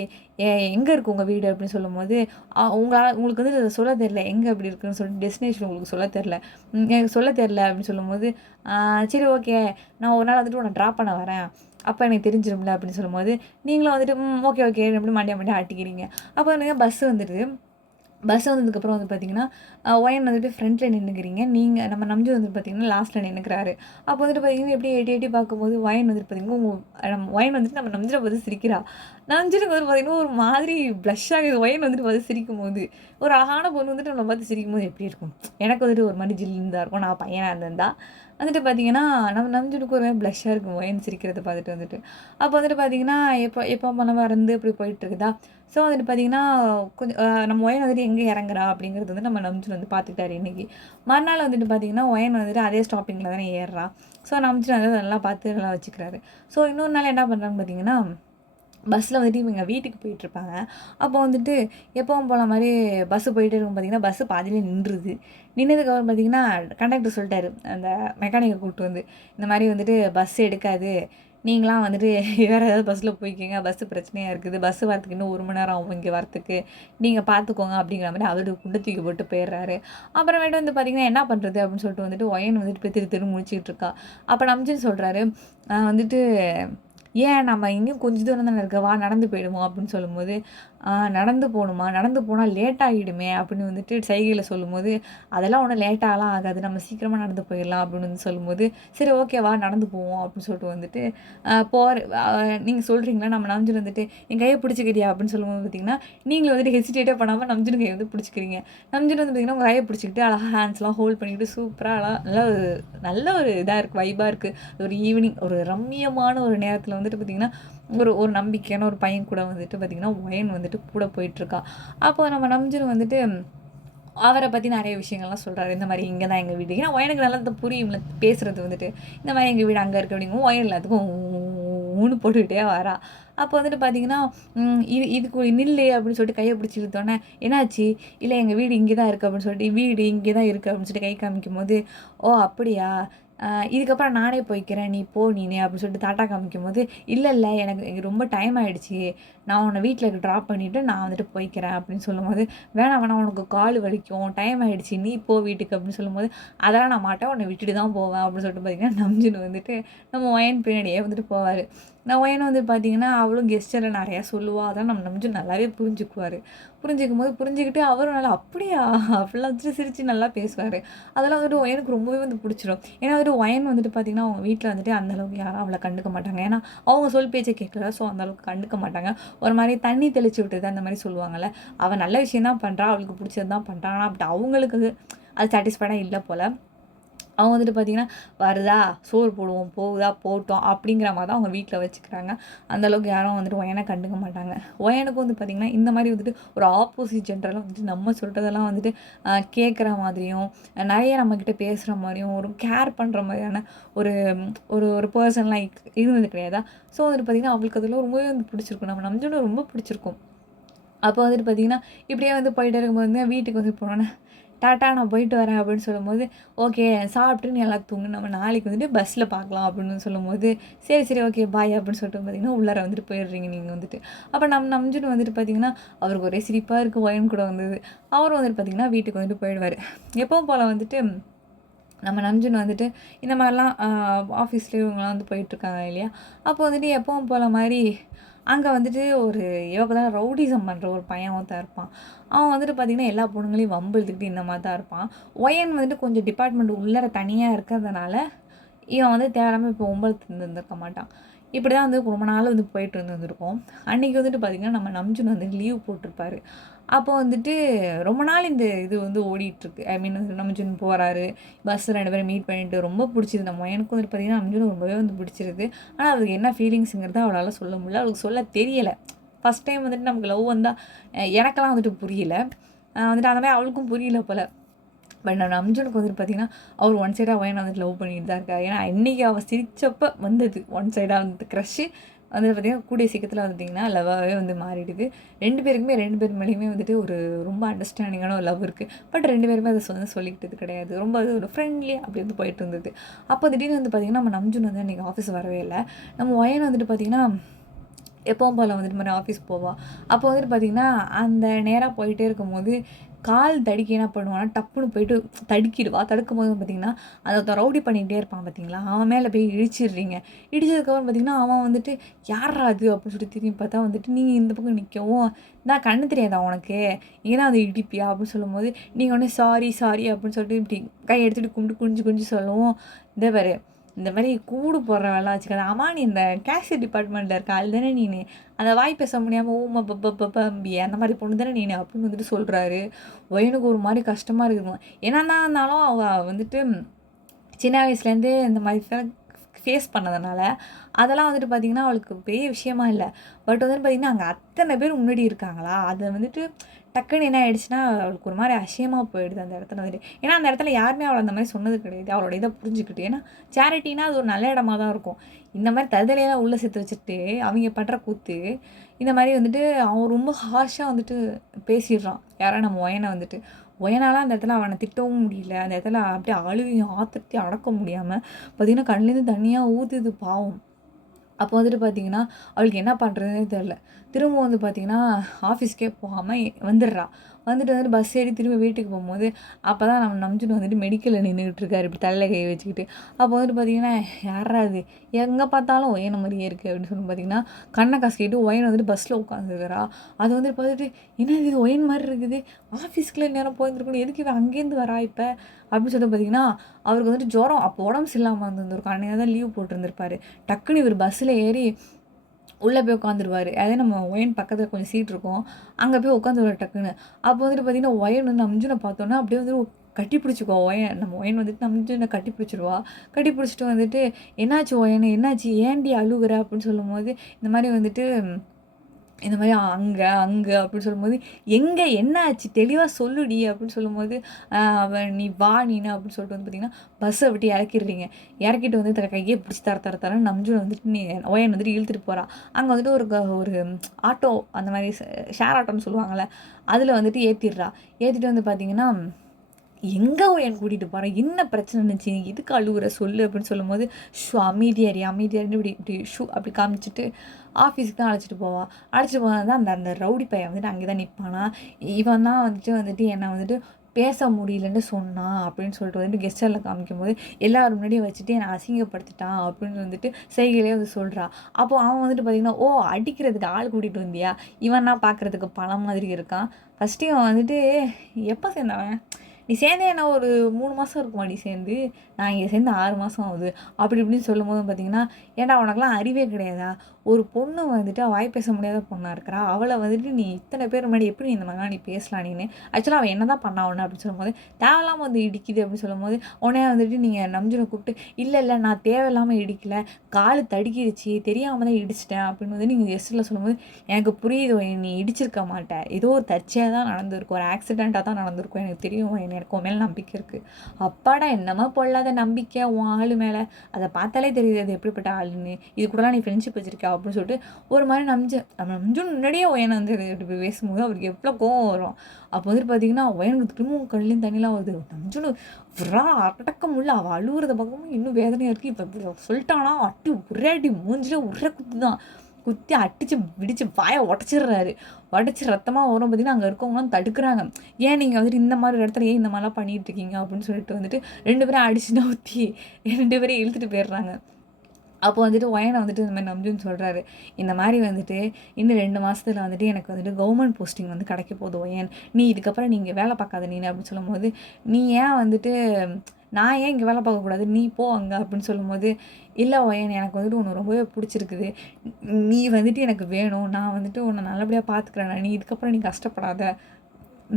எங்கே இருக்குது உங்கள் வீடு அப்படின்னு சொல்லும்போது, உங்களுக்கு வந்து அதை சொல்ல தெரில, எங்கே அப்படி இருக்குன்னு சொல்லிட்டு டெஸ்டினேஷன் உங்களுக்கு சொல்ல தெரில, எனக்கு சொல்ல தெரில அப்படின்னு சொல்லும்போது, சரி ஓகே நான் ஒரு நாள் வந்துட்டு உன்னை ட்ராப் பண்ண வரேன், அப்போ எனக்கு தெரிஞ்சிடும்ல அப்படின்னு சொல்லும்போது, நீங்களும் வந்துட்டு ஓகே எப்படி மண்டியா ஆட்டிக்கிறீங்க. அப்போ எனக்கு பஸ்ஸு வந்துடுது. பஸ் வந்ததுக்கப்புறம் வந்து பார்த்திங்கன்னா, ஒயன் வந்துட்டு ஃப்ரண்ட்டில் நின்றுக்கிறீங்க, நீங்கள் நம்ம நம்ஜு வந்துட்டு பார்த்திங்கன்னா லாஸ்ட்டில் நின்றுக்கிறாரு. அப்போ வந்துட்டு பார்த்திங்கன்னா எப்படி எட்டி பார்க்கும்போது ஒயன் வந்துட்டு பார்த்திங்கன்னா நம்ம ஒயன் வந்துட்டு நம்ம நம்ஜினை பார்த்து சிரிக்கிறா. நம்ஜுனுக்கு வந்து பார்த்திங்கன்னா ஒரு மாதிரி ப்ளஷ் ஆகுது ஒயன் வந்துட்டு பார்த்து சிரிக்கும்போது. ஒரு அழகான பொண்ணு வந்துட்டு நம்மளை பார்த்து சிரிக்கும்போது எப்படி இருக்கும்? எனக்கு வந்துட்டு ஒரு மாதிரி ஜில்லுன்னு தான் இருக்கும், நான் பையனாக இருந்திருந்தா. வந்துட்டு பார்த்திங்கன்னா நம்ம நம்ஜுனுக்கு ஒரு ப்ளஷ்ஷாக இருக்கும் ஒயன் சிரிக்கிறத பார்த்துட்டு வந்துட்டு. அப்போ வந்துட்டு பார்த்திங்கன்னா எப்போ நம்ம இருந்து இப்படி போயிட்டுருக்குதா. ஸோ வந்துட்டு பார்த்திங்கன்னா கொஞ்சம் நம்ம ஒயன் வந்துட்டு எங்கே இறங்குறா அப்படிங்கிறது வந்து நம்ம நம்ஜுன் வந்து பார்த்துக்கிட்டாரு இன்றைக்கி. மறுநாள் வந்துட்டு பார்த்திங்கன்னா ஒயன் வந்துட்டு அதே ஸ்டாப்பிங்கில் தானே ஏறுறா. ஸோ நம்ஜுன் வந்து நல்லா பார்த்து நல்லா வச்சுக்கிறாரு. ஸோ இன்னொரு நாள் என்ன பண்ணுறாங்கன்னு பார்த்திங்கன்னா, பஸ்ஸில் வந்துட்டு இவங்க வீட்டுக்கு போயிட்டுருப்பாங்க. அப்போ வந்துட்டு எப்பவும் போல மாதிரி பஸ்ஸு போயிட்டே இருக்கும் பார்த்திங்கன்னா, பஸ்ஸு பாதியிலே நின்றுது. நின்றதுக்கப்புறம் பார்த்திங்கன்னா கண்டக்டர் சொல்லிட்டாரு, அந்த மெக்கானிக்கை கூப்பிட்டு வந்து, இந்த மாதிரி வந்துட்டு பஸ் எடுக்காது, நீங்களாம் வந்துட்டு வேறு ஏதாவது பஸ்ஸில் போய்க்கிங்க, பஸ்ஸு பிரச்சனையாக இருக்குது, பஸ்ஸு வரத்துக்கு இன்னும் 1 மணி நேரம் ஆகும் இங்கே வரத்துக்கு, நீங்கள் பார்த்துக்கோங்க அப்படிங்கிற மாதிரி அவரு குண்டை தூக்கி போட்டு போயிடுறாரு. அப்புறமேட்டு வந்து பார்த்திங்கன்னா என்ன பண்ணுறது அப்படின்னு சொல்லிட்டு வந்துட்டு ஒயன் வந்துட்டு போய் திரு முழிச்சிக்கிட்டு இருக்கா. அப்போ நம்ஜின் சொல்கிறாரு வந்துட்டு, ஏன் நம்ம இன்னும் கொஞ்சம் தூரம் தானே இருக்க, வா நடந்து போயிடுவோம் அப்படின்னு சொல்லும்போது, நடந்து போகணுமா, நடந்து போனால் லேட் ஆகிடுமே அப்படின்னு வந்துட்டு சைகையில் சொல்லும்போது, அதெல்லாம் ஒன்றும் லேட்டாகலாம் ஆகாது, நம்ம சீக்கிரமாக நடந்து போயிடலாம் அப்படின்னு வந்து சொல்லும்போது, சரி ஓகேவா நடந்து போவோம் அப்படின்னு சொல்லிட்டு வந்துட்டு நீங்கள் சொல்கிறீங்களா, நம்ம நம்ஜுன் வந்துட்டு என் கையை பிடிச்சிக்கிறியா அப்படின்னு சொல்லும்போது பார்த்திங்கன்னா, நீங்களும் வந்துட்டு ஹெசிடேட்டே பண்ணாமல் நம்ஜுன் கையை வந்து பிடிச்சிக்கிறீங்க. நம்ஜுன் வந்து பார்த்திங்கன்னா உங்கள் கையை பிடிச்சிக்கிட்டு அழகாக ஹேண்ட்ஸ்லாம் ஹோல்ட் பண்ணிக்கிட்டு சூப்பராக நல்ல ஒரு இதாக இருக்குது, வைபாக இருக்குது. ஒரு ஈவினிங் ஒரு ரம்மியமான ஒரு நேரத்தில் வந்துட்டு பார்த்திங்கன்னா ஒரு நம்பிக்கையான ஒரு பையன் கூட வந்துட்டு பார்த்திங்கன்னா ஒயன் வந்துட்டு கூட போயிட்டுருக்கா. அப்போ நம்ம நம்ஜுன் வந்துட்டு அவரை பற்றி நிறைய விஷயங்கள்லாம் சொல்கிறாரு. இந்த மாதிரி இங்கே தான் எங்கள் வீடு, ஏன்னா ஒயனுக்கு நல்லா புரியும்ல பேசுகிறது வந்துட்டு, இந்த மாதிரி எங்கள் வீடு அங்கே இருக்குது அப்படிங்கும் ஒயன் எல்லாத்துக்கும் ஊன்னு போட்டுக்கிட்டே வரா. அப்போ வந்துட்டு பார்த்திங்கன்னா இதுக்கு நில்லு அப்படின்னு சொல்லிட்டு கையை பிடிச்சி இழுத்தோன்னே, என்னாச்சு, இல்லை எங்கள் வீடு இங்கே தான் இருக்குது அப்படின்னு சொல்லிட்டு, வீடு இங்கே தான் இருக்குது அப்படின்னு சொல்லிட்டு கை காமிக்கும் போது, ஓ அப்படியா, இதுக்கப்புறம் நானே போய்க்கிறேன், நீ போ நீனே அப்படின்னு சொல்லிட்டு டாட்டா காமிக்கும்போது, இல்லை எனக்கு ரொம்ப டைம் ஆகிடுச்சி, நான் உன்னை வீட்டில் ட்ராப் பண்ணிவிட்டு நான் வந்துட்டு போய்க்கிறேன் அப்படின்னு சொல்லும்போது, வேணாம் உனக்கு கால் வலிக்கும், டைம் ஆகிடுச்சி, நீ போ வீட்டுக்கு அப்படின்னு சொல்லும்போது, அதெல்லாம் நான் மாட்டேன், உன்னை விட்டுட்டு தான் போவேன் அப்படின்னு சொல்லிட்டு பார்த்திங்கன்னா நம்ஜுன் வந்துட்டு நம்ம ஒயன் பின்னாடியே வந்துட்டு போவார். நான் ஒயன் வந்து பார்த்திங்கன்னா அவளும் கெஸ்டரில் நிறையா சொல்லுவாள், அதெல்லாம் நம்ம நம்ஜுன் நல்லாவே புரிஞ்சுக்குவார். புரிஞ்சுக்கிட்டு அவரும் நல்லா அப்படியா அப்படிலாம் வந்துட்டு சிரித்து நல்லா பேசுவார். அதெல்லாம் வந்துட்டு ஒயனுக்கு ரொம்பவே வந்து பிடிச்சிரும். ஏன்னா வந்துட்டு ஒயன் வந்துட்டு பார்த்திங்கன்னா அவங்க வீட்டில் வந்துட்டு அந்தளவுக்கு யாரும் அவளை கண்டுக்க மாட்டாங்க, ஏன்னா அவங்க சொல் பேச்சை கேட்கல, ஸோ அந்தளவுக்கு கண்டுக்க மாட்டாங்க. ஒரு மாதிரி தண்ணி தெளித்து விட்டுது அந்த மாதிரி சொல்லுவாங்கள்ல, அவள் நல்ல விஷயம் தான் பண்ணுறா, அவளுக்கு பிடிச்சது தான் பண்ணுறான், ஆனால் அப்படி அவங்களுக்கு அது சாட்டிஸ்ஃபைடாக இல்லை போல். அவங்க வந்துட்டு பார்த்திங்கன்னா வருதா சோறு போடுவோம், போகுதா போட்டோம் அப்படிங்கிற மாதிரி தான் அவங்க வீட்டில் வச்சுக்கிறாங்க. அந்தளவுக்கு யாரும் வந்துட்டு ஒயனை கண்டுக்க மாட்டாங்க. ஒயனுக்கும் வந்து பார்த்திங்கன்னா இந்த மாதிரி வந்துட்டு ஒரு ஆப்போசிட் ஜென்டரெலாம் வந்துட்டு நம்ம சொல்கிறதெல்லாம் வந்துட்டு கேட்குற மாதிரியும், நிறைய நம்மக்கிட்ட பேசுகிற மாதிரியும், ஒரு கேர் பண்ணுற மாதிரியான ஒரு ஒரு ஒரு பர்சன்லாம் இருந்தது கிடையாதா. ஸோ வந்துட்டு பார்த்திங்கன்னா அவளுக்கு அதில் ரொம்பவே வந்து பிடிச்சிருக்கும், நம்ம நம்ஜுனை ரொம்ப பிடிச்சிருக்கும். அப்போ வந்துட்டு பார்த்திங்கன்னா இப்படியே வந்து போயிட்டே இருக்கும்போது வீட்டுக்கு வந்து போனோன்னே, டாட்டா நான் போயிட்டு வரேன் அப்படின்னு சொல்லும்போது, ஓகே சாப்பிட்டு நீ எல்லாம் தூங்கு. நம்ம நாளைக்கு வந்துட்டு பஸ்ஸில் பார்க்கலாம் அப்படின்னு சொல்லும்போது, சரி சரி ஓகே பாய் அப்படின்னு சொல்லிட்டு பார்த்தீங்கன்னா, உள்ளார வந்துட்டு போயிடுறீங்க நீங்கள் வந்துட்டு. அப்போ நம்ஜுன் வந்துட்டு பார்த்தீங்கன்னா, அவருக்கு ஒரே சிரிப்பாக இருக்குது. ஒயன் கூட வந்தது. அவரும் வந்துட்டு பார்த்தீங்கன்னா, வீட்டுக்கு வந்துட்டு போயிடுவார். எப்பவும் போல் வந்துட்டு நம்ம நம்ஜுன் வந்துட்டு இந்த மாதிரிலாம் ஆஃபீஸ்லேயும் இவங்கலாம் வந்து போயிட்டுருக்காங்க இல்லையா? அப்போ வந்துட்டு எப்பவும் போல் மாதிரி அங்கே வந்துட்டு ஒரு தான் ரவுடிசம் பண்ணுற ஒரு பையன் ஒருத்தன் இருப்பான். அவன் வந்துட்டு பார்த்திங்கன்னா எல்லா பொண்ணுங்களையும் வம்பு இழுத்துக்கிட்டு இந்த மாதிரி தான் இருப்பான். ஒயன் வந்துட்டு கொஞ்சம் டிபார்ட்மெண்ட் உள்ளார தனியாக இருக்கிறதுனால இவன் வந்து தேவையில்லாமல் இப்போ வம்பிழுத்து இருந்திருக்க மாட்டான். இப்படி தான் வந்து ரொம்ப நாள் வந்து போயிட்டு இருந்திருக்கோம். அன்றைக்கி வந்துட்டு பார்த்திங்கன்னா நம்ம நம்ஜுன் வந்து லீவ் போட்டிருப்பாரு. அப்போ வந்துட்டு ரொம்ப நாள் இந்த இது வந்து ஓடிட்டுருக்கு. ஐ மீன் நம்ஜுன் போகிறாரு, பஸ்ஸில் 2 பேரும் மீட் பண்ணிட்டு ரொம்ப பிடிச்சிது. நம்ம எனக்கும் வந்துட்டு பார்த்திங்கன்னா நம்ஜுன் ரொம்பவே வந்து பிடிச்சிருது. ஆனால் அதுக்கு என்ன ஃபீலிங்ஸுங்கிறத அவளால் சொல்ல முடியல. அவளுக்கு சொல்ல தெரியலை. ஃபஸ்ட் டைம் வந்துட்டு நமக்கு லவ் வந்தால் எனக்கெல்லாம் வந்துட்டு புரியல. வந்துட்டு அந்த மாதிரி அவளுக்கும் புரியல போல். பட் நான் நம்ஜுனுக்கு வந்துட்டு பார்த்தீங்கன்னா, அவர் ஒன் சைடாக ஒயனை வந்துட்டு லவ் பண்ணிட்டு தான் இருக்காரு. ஏன்னா இன்றைக்கி அவள் சிரிச்சப்போ வந்தது ஒன் சைடாக வந்துட்டு க்ரஷ்ஷு வந்து பார்த்திங்கன்னா கூடிய சீக்கிரத்தில் வந்துட்டிங்கன்னா லவ்வாகவே வந்து மாறிடுது. 2 பேருக்குமே 2 பேர் மேலேயுமே வந்துட்டு ஒரு ரொம்ப அண்டர்ஸ்டாண்டிங்கான ஒரு லவ் இருக்குது. பட் 2 பேருமே அதை வந்து சொல்லிக்கிட்டது கிடையாது. ரொம்ப அது ஒரு ஃப்ரெண்ட்லியாக அப்படி வந்து போயிட்டு இருந்தது. அப்போ திடீர்னு வந்து பார்த்திங்கன்னா நம்ம நம்ஜுன் வந்து அன்றைக்கி ஆஃபீஸ் வரவே இல்லை. நம்ம ஒயன் வந்துட்டு பார்த்திங்கன்னா எப்பவும் போல் வந்துட்டு மாதிரி ஆஃபீஸ் போவாள். அப்போ வந்துட்டு பார்த்திங்கன்னா அந்த நேராக போயிட்டே இருக்கும்போது கால் தடுக்கி என்ன பண்ணுவான்னா டப்புன்னு போயிட்டு தடுக்கிடுவா. தடுக்கும் போது பார்த்திங்கன்னா அதை ரவுடி பண்ணிகிட்டே இருப்பான் பார்த்திங்களா, அவன் மேலே போய் இடிச்சிடுறீங்க. இடிச்சதுக்கப்புறம் பார்த்திங்கன்னா அவன் வந்துட்டு யாரா அது அப்படின்னு சொல்லிட்டு திரும்பி பார்த்தா வந்துட்டு நீங்கள் இந்த பக்கம் நிற்கவும் நான் கண்ணு தெரியாதா உனக்கு ஏன்னா அதை இடிப்பியா அப்படின்னு சொல்லும்போது நீங்கள் உடனே சாரி சாரி அப்படின்னு சொல்லிட்டு இப்படி கை எடுத்துகிட்டு கும்பிட்டு குஞ்சு குஞ்சு சொல்லவும் இதே பாரு இந்த மாதிரி கூடு போடுற வேலை வச்சுக்காது. ஆமாம் நீ இந்த கேஷியர் டிபார்ட்மெண்ட்டில் இருக்க அது தானே நீனு அந்த வாய் பேச முடியாமல் ஊமா பப்பி அந்த மாதிரி பொண்ணு தானே நீனு அப்படின்னு வந்துட்டு சொல்கிறாரு. ஒயனுக்கு ஒரு மாதிரி கஷ்டமாக இருக்குதுங்க. என்னன்னா இருந்தாலும் அவள் வந்துட்டு சின்ன வயசுலேருந்தே இந்த மாதிரி ஃபேஸ் பண்ணதுனால அதெல்லாம் வந்துட்டு பார்த்திங்கன்னா அவளுக்கு பெரிய விஷயமா இல்லை. பட் வந்துட்டு பார்த்திங்கன்னா அங்கே அத்தனை பேர் முன்னாடி இருக்காங்களா, அதை வந்துட்டு டக்குன்னு என்ன ஆயிடுச்சுன்னா அவளுக்கு ஒரு மாதிரி அசியமாக போயிடுது அந்த இடத்துல வந்துட்டு. ஏன்னா அந்த இடத்துல யாருமே அவளை அந்த மாதிரி சொன்னது கிடையாது. அவளோட இதை புரிஞ்சுக்கிட்டு ஏன்னா சேரிட்டினா அது ஒரு நல்ல இடமா தான் இருக்கும். இந்த மாதிரி தருதலையெல்லாம் உள்ளே சேர்த்து வச்சுட்டு அவங்க பண்ணுற கூத்து இந்த மாதிரி வந்துட்டு அவன் ரொம்ப ஹார்ஷாக வந்துட்டு பேசிடுறான். யாரா நம்ம ஒயனை வந்துட்டு ஒயனாலாம் அந்த இடத்துல அவனை திட்டவும் முடியல. அந்த இடத்துல அப்படியே அழுகையும் ஆத்திரத்தையும் அடக்க முடியாமல் பார்த்திங்கன்னா கண்ணிலேருந்து தண்ணியாக ஊற்றுது பாவம். அப்போ வந்துட்டு பார்த்திங்கன்னா அவளுக்கு என்ன பண்ணுறதுனே தெரில. திரும்ப வந்து பார்த்திங்கன்னா ஆஃபீஸ்க்கே போகாமல் வந்துடுறா. வந்துட்டு பஸ் ஏறி திரும்ப வீட்டுக்கு போகும்போது அப்போ தான் நம்ம நம்ஜுன் வந்துட்டு மெடிக்கலில் நின்றுக்கிட்டு இருக்காரு இப்படி தலையில் கை வச்சுக்கிட்டு. அப்போ வந்துட்டு பார்த்திங்கன்னா யாரா அது எங்கே பார்த்தாலும் ஒயன மாதிரியே இருக்குது அப்படின்னு சொல்லி பார்த்திங்கன்னா கண்ணை கசக்கிட்டு ஒயன் வந்துட்டு பஸ்ஸில் உட்காந்துருக்கிறா. அது வந்துட்டு பார்த்துட்டு என்ன இது ஒயன் மாதிரி இருக்குது, ஆஃபீஸ்க்குள்ளே நேரம் போயிருந்துருக்கணும், எதுக்கு இவன் அங்கேருந்து வரா இப்போ அப்படின்னு சொல்லிட்டு பார்த்திங்கன்னா அவருக்கு வந்துட்டு ஜுரம் அப்போ உடம்பு சரியில்லாமல் இருந்திருக்கும். அன்றைக்கி தான் லீவ் போட்டிருந்திருப்பாரு. டக்குன்னு இவர் பஸ்ஸில் ஏறி உள்ளே போய் உட்காந்துருவார். அதே நம்ம ஒயன் பக்கத்தில் கொஞ்சம் சீட் இருக்கும், அங்கே போய் உட்காந்துருவார் டக்குன்னு. அப்போ வந்துட்டு பார்த்திங்கன்னா ஒயன் வந்து நம்ஜுனை பார்த்தோன்னா அப்படியே வந்து கட்டி பிடிச்சிக்குவா ஒயன். நம்ம ஒயன் வந்துட்டு நம்ஜுனை கட்டி பிடிச்சிருவா. கட்டி பிடிச்சிட்டு வந்துட்டு என்னாச்சு ஒயன் என்னாச்சு ஏன்டி அழுகுற அப்படின்னு சொல்லும்போது இந்த மாதிரி வந்துட்டு இந்த மாதிரி அங்கே அங்கே அப்படின்னு சொல்லும்போது எங்கே என்ன ஆச்சு தெளிவாக சொல்லுடி அப்படின்னு சொல்லும்போது அவன் நீ வா நீனு அப்படின்னு சொல்லிட்டு வந்து பார்த்திங்கன்னா பஸ்ஸை விட்டு இறக்கிடுறீங்க. இறக்கிட்டு வந்து கையை பிடிச்சி தரன்னு நம்ஜுன் வந்துட்டு நீ ஒயன் வந்துட்டு இழுத்துட்டு போகிறான். அங்கே வந்துட்டு ஒரு ஆட்டோ அந்த மாதிரி ஷேர் ஆட்டோன்னு சொல்லுவாங்கள்ல அதில் வந்துட்டு ஏற்றிடுறா. ஏற்றிட்டு வந்து பார்த்திங்கன்னா எங்கே ஒயன் கூட்டிகிட்டு போகிறேன் என்ன பிரச்சனை இருந்துச்சு எதுக்கு அழுகுற சொல்லு அப்படின்னு சொல்லும்போது அமைதியாரின்னு இப்படி அப்படி காமிச்சிட்டு ஆஃபீஸுக்கு தான் அழைச்சிட்டு போவாள். அழைச்சிட்டு போனால் தான் அந்த ரவுடி பையன் வந்துட்டு அங்கே தான் நிற்பானா. இவன் தான் வந்துட்டு என்னை வந்துட்டு பேச முடியலன்னு சொன்னான் அப்படின்னு சொல்லிட்டு வந்துட்டு கெஸ்டரில் காமிக்கும்போது எல்லாரும் முன்னாடியே வச்சுட்டு என்னை அசிங்கப்படுத்திட்டான் அப்படின்னு வந்துட்டு செய்கையிலே வந்து சொல்கிறா. அப்போது அவன் வந்துட்டு பார்த்திங்கன்னா ஓ அடிக்கிறதுக்கு ஆள் கூட்டிகிட்டு வந்தியா, இவன் தான் பார்க்குறதுக்கு பணம் மாதிரி இருக்கான். ஃபஸ்ட்டு இவன் வந்துட்டு எப்போ சேர்ந்தவன் நீ சேர்ந்தே என்ன ஒரு 3 மாதம் இருக்குமா நீ சேர்ந்து, நான் இங்கே சேர்ந்து 6 மாதம் ஆகுது அப்படி இப்படின்னு சொல்லும்போது பார்த்தீங்கன்னா ஏன்டா உனக்குலாம் அறிவே கிடையாதா, ஒரு பொண்ணு வந்துட்டு வாய் பேச முடியாத பொண்ணாக இருக்கிறா, அவளை வந்துட்டு நீ இத்தனை பேர் முன்னாடி எப்படி இந்த மாதிரிலாம் நீ பேசலாம் நீனு, ஆக்சுவலாக அவன் என்ன தான் பண்ணா ஒன்று அப்படின்னு சொல்லும்போது தேவையில்லாமல் வந்து இடிக்குது அப்படின்னு சொல்லும்போது உடனே வந்துட்டு நீங்கள் நம்ஜுனை கூப்பிட்டு இல்லை நான் தேவையில்லாமல் இடிக்கலை, கால் தடுக்கிடுச்சு தெரியாமல் தான் இடிச்சிட்டேன் அப்படின்னு வந்து நீங்கள் கெஸ்ட்டில் சொல்லும்போது எனக்கு புரியுது நீ இடிச்சிருக்க மாட்டேன், ஏதோ ஒரு தற்செயலாக தான் நடந்திருக்கும், ஒரு ஆக்சிடெண்ட்டாக தான் நடந்திருக்கும், எனக்கு தெரியும், எனக்கு உன் மேலே நம்பிக்கை இருக்குது. அப்பாடா என்னமா பொல்லாத நம்பிக்கை உன் ஆளு மேலே, அதை பார்த்தாலே தெரியுது அது எப்படிப்பட்ட ஆளுன்னு, இது கூடலாம் நீ ஃப்ரெண்ட்ஷிப் வச்சுருக்கா அப்படின்னு சொல்லிட்டு ஒரு மாதிரி நம்ஜுன்னு முன்னாடியே ஒயனை வந்து இப்படி பேசும்போது அவருக்கு எவ்வளோ கோவம் வரும். அப்போ வந்துட்டு பார்த்தீங்கன்னா ஒயனுக்கு திரும்பவும் கண்லேயும் தண்ணிலாம் வருது. நம்ஜுன்னு விரா அடக்க முடியல. அவள் அழுகுறத பார்க்கவும் இன்னும் வேதனையாக இருக்குது. இப்போ சொல்லிட்டானா ஒரே அடி மூஞ்சில ஒரே குத்து தான். குத்தி அடிச்சு பிடிச்சு வாயை உடச்சிடுறாரு. உடச்சி ரத்தமாக வரும். பார்த்தீங்கன்னா அங்கே இருக்கவங்களாம் தடுக்கிறாங்க. ஏன் நீங்கள் வந்துட்டு இந்த மாதிரி இடத்துல ஏன் இந்த மாதிரிலாம் பண்ணிகிட்டு இருக்கீங்க அப்படின்னு சொல்லிட்டு வந்துட்டு 2 பேரும் அடிச்சு நவுத்தி 2 பேரையும் இழுத்துட்டு போயிடுறாங்க. அப்போ வந்துட்டு ஒயனை வந்துட்டு இந்த மாதிரி நம்ஜுன்னு சொல்கிறாரு, இந்த மாதிரி வந்துட்டு இன்னும் 2 மாதத்துல வந்துட்டு எனக்கு வந்துட்டு கவர்மெண்ட் போஸ்டிங் வந்து கிடைக்க போகுது ஒயன், நீ இதுக்கப்புறம் நீங்கள் வேலை பார்க்காத நீ அப்படின்னு சொல்லும்போது, நீ ஏன் வந்துட்டு நான் ஏன் இங்கே வேலை பார்க்கக்கூடாது, நீ போ அங்கே அப்படின்னு சொல்லும்போது, இல்லை ஒயன் எனக்கு வந்துட்டு உன்னை ரொம்பவே பிடிச்சிருக்குது, நீ வந்துட்டு எனக்கு வேணும், நான் வந்துட்டு உன்னை நல்லபடியாக பார்த்துக்கிறேன், நீ இதுக்கப்புறம் நீ கஷ்டப்படாத,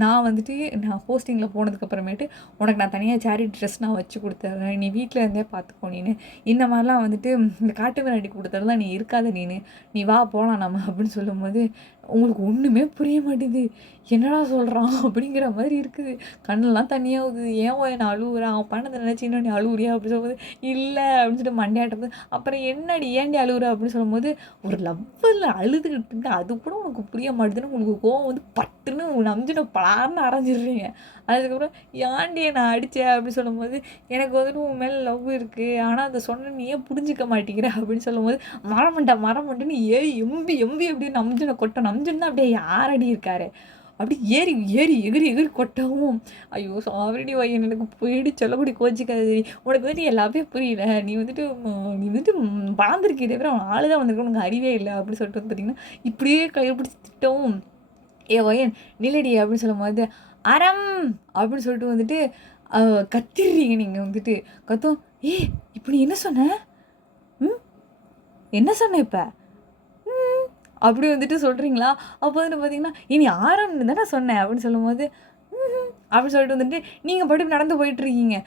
நான் போஸ்டிங்கில் போனதுக்கப்புறமேட்டு உனக்கு நான் தனியாக சேரிட்டி ட்ரெஸ் நான் வச்சு கொடுத்துட்றேன், நீ வீட்டில் இருந்தே பார்த்துக்கோ நீனு, இந்த மாதிரிலாம் வந்துட்டு இந்த காட்டு மிராண்டி கொடுத்துறதுலாம் நீ இருக்காத நீ வா போகலாம் நம்ம அப்படின்னு சொல்லும்போது, உங்களுக்கு ஒன்றுமே புரிய மாட்டேது, என்னடா சொல்கிறான் அப்படிங்கிற மாதிரி இருக்குது. கண்ணெல்லாம் தனியாகுது. ஏன் நான் அழுகுறேன், அவன் பண்ணதை நினச்சி இன்னும் நீ அழுகுறியா அப்படின்னு சொல்லும்போது, இல்லை அப்படின்னு சொல்லிட்டு மண்டையாட்டது. அப்புறம் என்னடி ஏன்டி அழுகுற அப்படின்னு சொல்லும்போது, ஒரு லவ்வில் அழுதுகிட்டு இருக்கு, அது கூட உனக்கு புரிய மாட்டேதுன்னு உங்களுக்கு கோவம் வந்து பட்டுன்னு நம்பிச்சுட்டு பலார்னு அரைஞ்சிடுறீங்க. அதுக்கப்புறம் ஏன்டி நான் அடித்தேன் அப்படின்னு சொல்லும்போது, எனக்கு வந்துட்டு உன் மேலே லவ் இருக்குது, ஆனால் அதை சொன்ன நீ ஏன் புரிஞ்சிக்க மாட்டேங்கிற அப்படின்னு சொல்லும்போது, மரமண்டன்னு எம்பி அப்படின்னு நம்பிச்சுன கொட்ட நம்பிச்சுன்னு அப்படியே யாரடி இருக்காரு அப்படி ஏறி எகிரி கொட்டவும், ஐயோ சாவரடி வையன் எனக்கு போயிடு சொல்லக்கூடிய கோச்சிக்காது, உனக்கு வந்துட்டு எல்லாமே புரியல, நீ வந்துட்டு வளர்ந்துருக்கே தவிர அவன் ஆளு தான் வந்திருக்க, உனக்கு அறிவே இல்லை அப்படின்னு சொல்லிட்டு வந்து பார்த்தீங்கன்னா இப்படியே கையை பிடிச்சி திட்டவும், ஒயன் நில்லடி அப்படின்னு சொல்லும்போது, அறம் அப்படின்னு சொல்லிட்டு வந்துட்டு கத்திடுறீங்க நீங்கள் வந்துட்டு கத்தும். இப்போ நீ என்ன சொன்ன, என்ன சொன்ன இப்போ அப்படி வந்துட்டு சொல்கிறீங்களா? அப்போ வந்துட்டு பார்த்தீங்கன்னா, இனி ஆரம்பம் தானே சொன்னேன் அப்படின்னு சொல்லும்போது, அப்படின்னு சொல்லிட்டு வந்துட்டு நீங்கள் பாட்டுக்கு நடந்து போயிட்டுருக்கீங்க.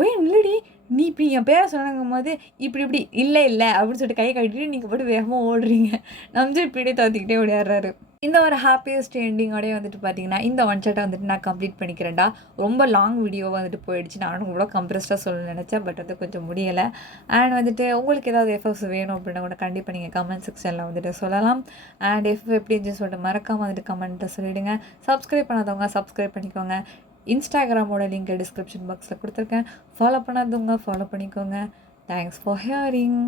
ஒயன் இல்லடி, நீ இப்போ என் பேரை சொன்னங்கும் போது இப்படி இல்லை அப்படின்னு சொல்லிட்டு கை கட்டிட்டு நீங்கள் பாட்டு வேகமாக ஓடுறீங்க. நம்ஜு இப்படியே தோத்திக்கிட்டே ஓடியாடுறாரு. இந்த ஒரு ஹாப்பியஸ்ட் எண்டிங்கோடய வந்துட்டு பார்த்தீங்கன்னா, இந்த ஒன் ஷாட்டை வந்துட்டு நான் கம்ப்ளீட் பண்ணிக்கிறேன்டா. ரொம்ப லாங் வீடியோவாக வந்துட்டு போயிடுச்சு. நானும் கூட கம்ப்ரெஸ்டாக சொல்லணும்னு நினச்சேன். பட் வந்து கொஞ்சம் முடியலை. அண்ட் வந்துட்டு உங்களுக்கு ஏதாவது எஃப்எஃப்ஸ் வேணும் அப்படின்னா கூட கண்டிப்பாக நீங்கள் கமெண்ட் செக்ஷனில் வந்துட்டு சொல்லலாம். அண்ட் எஃப்எஃப் எப்படி இருந்துச்சு சொல்லிட்டு மறக்காமல் வந்துட்டு கமெண்ட்டை சொல்லிவிடுங்க. சப்ஸ்கிரைப் பண்ணாதவங்க சப்ஸ்கிரைப் பண்ணிக்கோங்க. இன்ஸ்டாகிராமோட லிங்க் டிஸ்கிரிப்ஷன் பாக்ஸில் கொடுத்துருக்கேன். ஃபாலோ பண்ணாதவங்க ஃபாலோ பண்ணிக்கோங்க. Thanks for hearing.